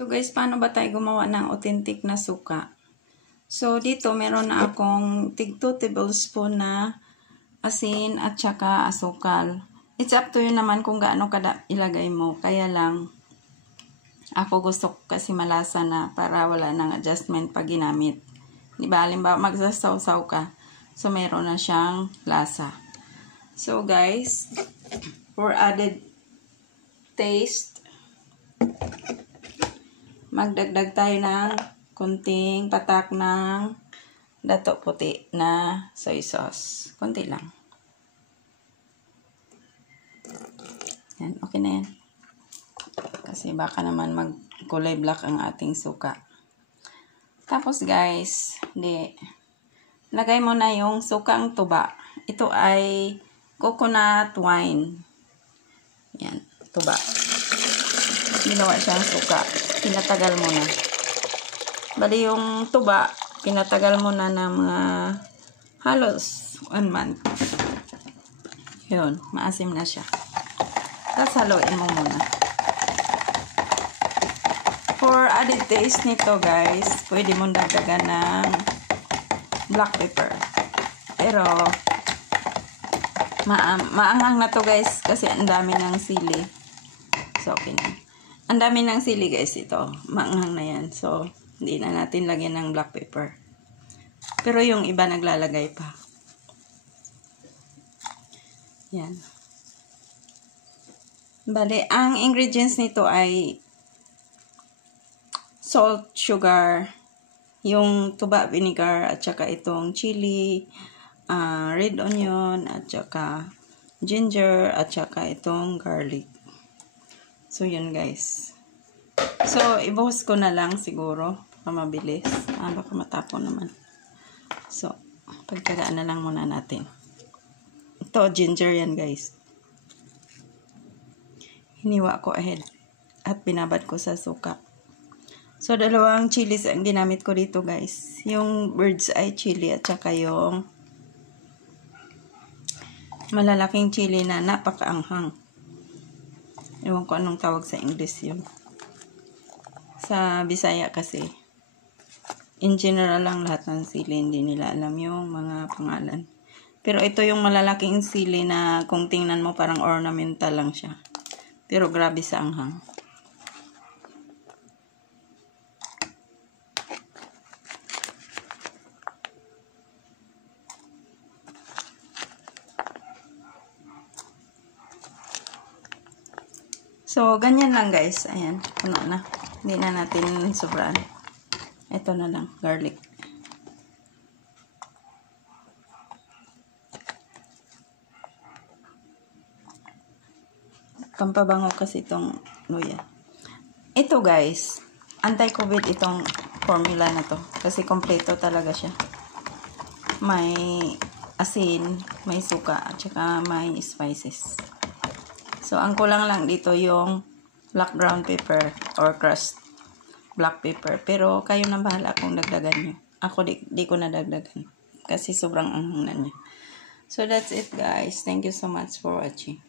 So guys, paano ba tayo gumawa ng authentic na suka? So dito meron na akong tig 2 tablespoon na asin at saka asukal. It's up to you naman kung gaano kada ilagay mo. Kaya lang, ako gusto kasi malasa na para wala nang adjustment pag ginamit. Diba? Halimbawa, magsasaw-saw ka. So meron na siyang lasa. So guys, for added taste, magdagdag tayo ng kunting patak ng dato puti na soy sauce. Kunti lang. Yan, okay na yan. Kasi baka naman magkulay black ang ating suka. Tapos guys, lagay mo na yung sukang tuba. Ito ay coconut wine. Yan, tuba. Ginawa siyang suka. Pinatagal mo na. Bali yung tuba, pinatagal mo na ng mga halos 1 month. Yun, maasim na siya. Tapos haluin mo muna. For added taste nito guys, pwede mong dagdagan ng black pepper. Pero, maanghang na to guys kasi ang dami ng sili. So, okay na. Ang dami ng sili guys ito. Maanghang na yan. So, hindi na natin lagyan ng black pepper. Pero yung iba naglalagay pa. Yan. Bale, ang ingredients nito ay salt, sugar, yung tuba vinegar, at saka itong chili, red onion, at saka ginger, at saka itong garlic. So, yun guys. So, ibuhos ko na lang siguro. Mabilis. Baka matapon naman. So, pagtagaan na lang muna natin. Ito, ginger yan guys. Hiniwa ko ahead. At binabad ko sa suka. So, 2 chilies ang ginamit ko dito guys. Yung bird's eye chili at saka yung malalaking chili na napakaanghang. Ewan ko anong tawag sa English yun. Sa Bisaya kasi, in general lang lahat ng sili, hindi nila alam yung mga pangalan. Pero ito yung malalaking sili na kung tingnan mo parang ornamental lang siya. Pero grabe sa anghang. So, ganyan lang guys. Ayan, puno na. Hindi na natin sobraan. Ito na lang, garlic. Pampabango kasi itong luya. Ito guys, anti-COVID itong formula na to. Kasi kompleto talaga siya. May asin, may suka, at saka may spices. So, ang kulang lang dito yung black ground pepper or crushed black pepper. Pero, kayo na bahala kung dagdagan nyo. Ako, di ko na dagdagan. Kasi sobrang anghang na niya. So, that's it guys. Thank you so much for watching.